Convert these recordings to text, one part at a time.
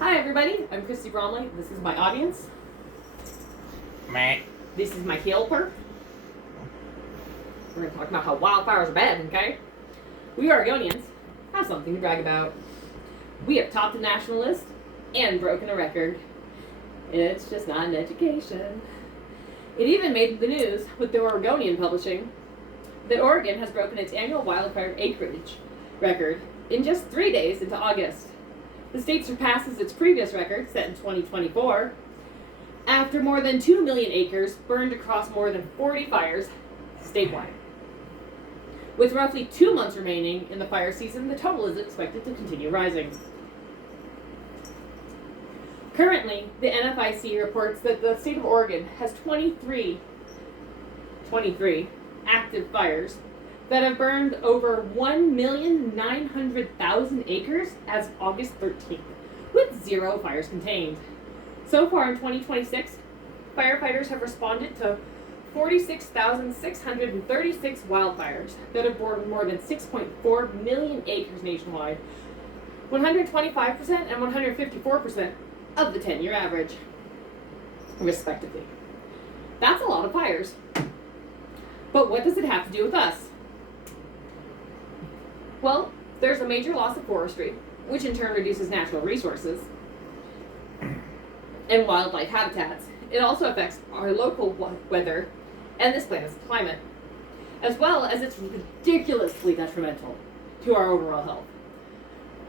Hi everybody, I'm Christy Bromley. This is my audience. Meh. This is my helper. We're going to talk about how wildfires are bad, okay? We Oregonians have something to brag about. We have topped the national list and broken a record. It's just not an education. It even made the news with the Oregonian publishing that Oregon has broken its annual wildfire acreage record in just 3 days into August. The state surpasses its previous record, set in 2024, after more than 2 million acres burned across more than 40 fires statewide. With roughly 2 months remaining in the fire season, the total is expected to continue rising. Currently, the NFIC reports that the state of Oregon has 23 active fires that have burned over 1,900,000 acres as of August 13th, with 0 fires contained. So far in 2026, firefighters have responded to 46,636 wildfires that have burned more than 6.4 million acres nationwide, 125% and 154% of the 10-year average, respectively. That's a lot of fires. But what does it have to do with us? Well, there's a major loss of forestry, which in turn reduces natural resources and wildlife habitats. It also affects our local weather and this planet's climate, as well as it's ridiculously detrimental to our overall health.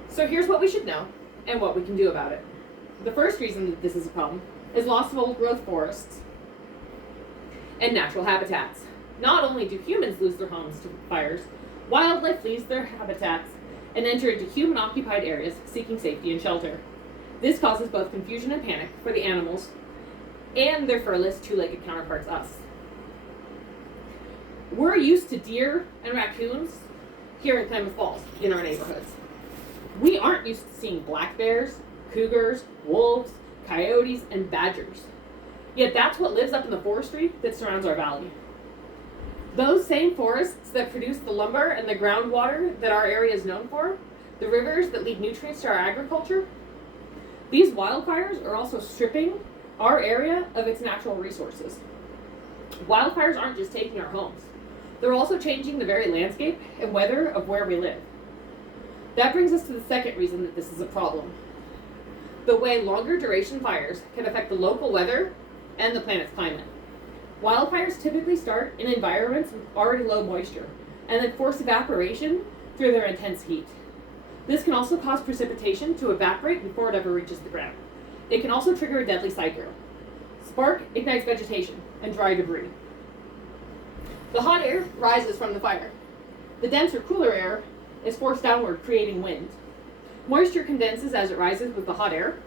So here's what we should know and what we can do about it. The first reason that this is a problem is loss of old-growth forests and natural habitats. Not only do humans lose their homes to fires, wildlife flees their habitats and enter into human-occupied areas seeking safety and shelter. This causes both confusion and panic for the animals and their furless, two-legged counterparts, us. We're used to deer and raccoons here in Klamath Falls in our neighborhoods. We aren't used to seeing black bears, cougars, wolves, coyotes, and badgers. Yet that's what lives up in the forestry that surrounds our valley. Those same forests that produce the lumber and the groundwater that our area is known for, the rivers that lead nutrients to our agriculture, these wildfires are also stripping our area of its natural resources. Wildfires aren't just taking our homes. They're also changing the very landscape and weather of where we live. That brings us to the second reason that this is a problem. The way longer duration fires can affect the local weather and the planet's climate. Wildfires typically start in environments with already low moisture and then force evaporation through their intense heat. This can also cause precipitation to evaporate before it ever reaches the ground. It can also trigger a deadly cyclone. Spark ignites vegetation and dry debris. The hot air rises from the fire. The denser, cooler air is forced downward, creating wind. Moisture condenses as it rises with the hot air,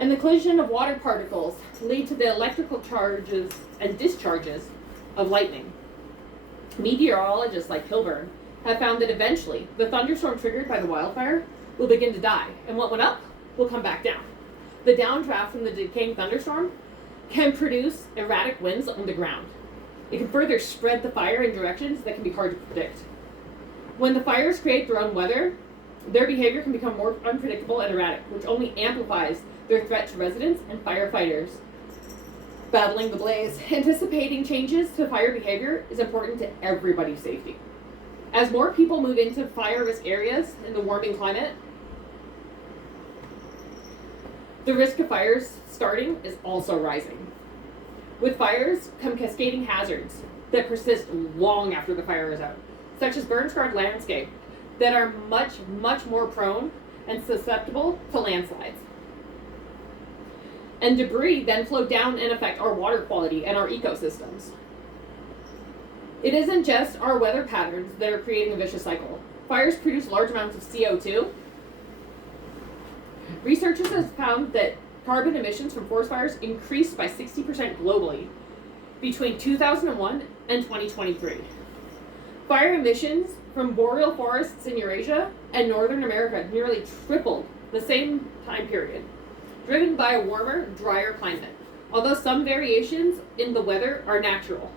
and the collision of water particles lead to the electrical charges and discharges of lightning. Meteorologists like Kilburn have found that eventually the thunderstorm triggered by the wildfire will begin to die, and what went up will come back down. The downdraft from the decaying thunderstorm can produce erratic winds on the ground. It can further spread the fire in directions that can be hard to predict. When the fires create their own weather, their behavior can become more unpredictable and erratic, which only amplifies their threat to residents and firefighters battling the blaze. Anticipating changes to fire behavior is important to everybody's safety. As more people move into fire risk areas in the warming climate, the risk of fires starting is also rising. With fires come cascading hazards that persist long after the fire is out, such as burn-scarred landscape that are much, much more prone and susceptible to landslides. And debris then flow down and affect our water quality and our ecosystems. It isn't just our weather patterns that are creating a vicious cycle. Fires produce large amounts of CO2. Researchers have found that carbon emissions from forest fires increased by 60% globally between 2001 and 2023. Fire emissions from boreal forests in Eurasia and Northern America nearly tripled the same time period, driven by a warmer, drier climate, although some variations in the weather are natural.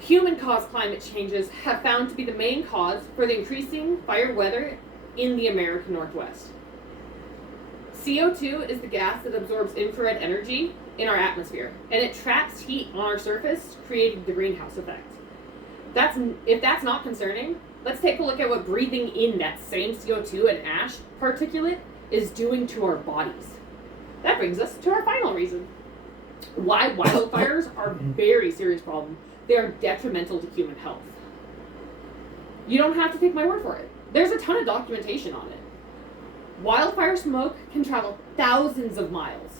Human-caused climate changes have found to be the main cause for the increasing fire weather in the American Northwest. CO2 is the gas that absorbs infrared energy in our atmosphere, and it traps heat on our surface, creating the greenhouse effect. If that's not concerning, let's take a look at what breathing in that same CO2 and ash particulate is doing to our bodies. That brings us to our final reason. Why wildfires are a very serious problem. They are detrimental to human health. You don't have to take my word for it. There's a ton of documentation on it. Wildfire smoke can travel thousands of miles,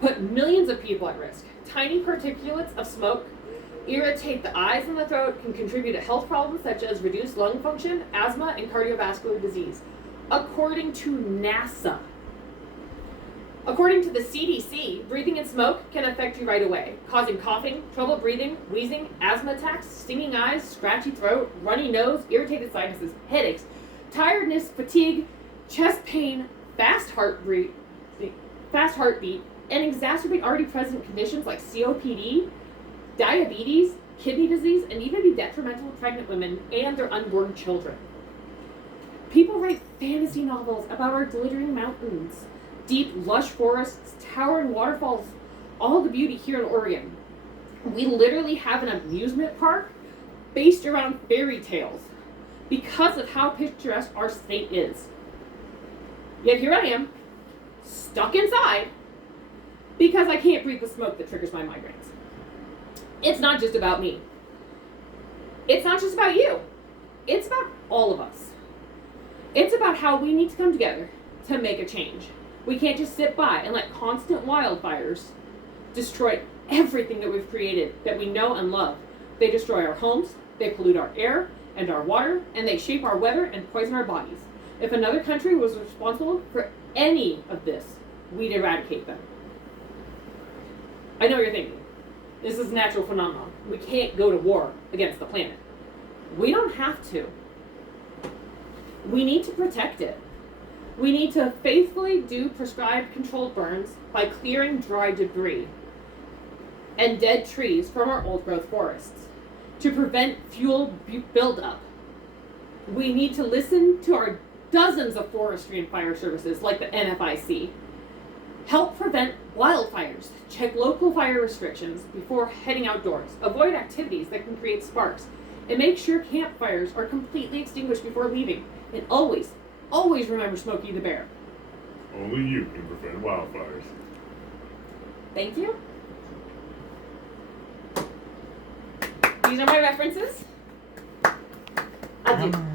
put millions of people at risk. Tiny particulates of smoke irritate the eyes and the throat, can contribute to health problems such as reduced lung function, asthma, and cardiovascular disease, according to NASA. According to the CDC, breathing in smoke can affect you right away, causing coughing, trouble breathing, wheezing, asthma attacks, stinging eyes, scratchy throat, runny nose, irritated sinuses, headaches, tiredness, fatigue, chest pain, fast heartbeat, and exacerbate already present conditions like COPD, diabetes, kidney disease, and even be detrimental to pregnant women and their unborn children. People write fantasy novels about our glittering mountains, deep, lush forests, towering waterfalls, all the beauty here in Oregon. We literally have an amusement park based around fairy tales because of how picturesque our state is. Yet here I am, stuck inside, because I can't breathe the smoke that triggers my migraines. It's not just about me. It's not just about you. It's about all of us. It's about how we need to come together to make a change. We can't just sit by and let constant wildfires destroy everything that we've created, that we know and love. They destroy our homes, they pollute our air and our water, and they shape our weather and poison our bodies. If another country was responsible for any of this, we'd eradicate them. I know what you're thinking. This is a natural phenomenon. We can't go to war against the planet. We don't have to. We need to protect it. We need to faithfully do prescribed controlled burns by clearing dry debris and dead trees from our old-growth forests to prevent fuel buildup. We need to listen to our dozens of forestry and fire services like the NFIC. Help prevent wildfires. Check local fire restrictions before heading outdoors. Avoid activities that can create sparks. And make sure campfires are completely extinguished before leaving. And always remember Smokey the Bear. Only you can prevent wildfires. Thank you. These are my references. Adieu.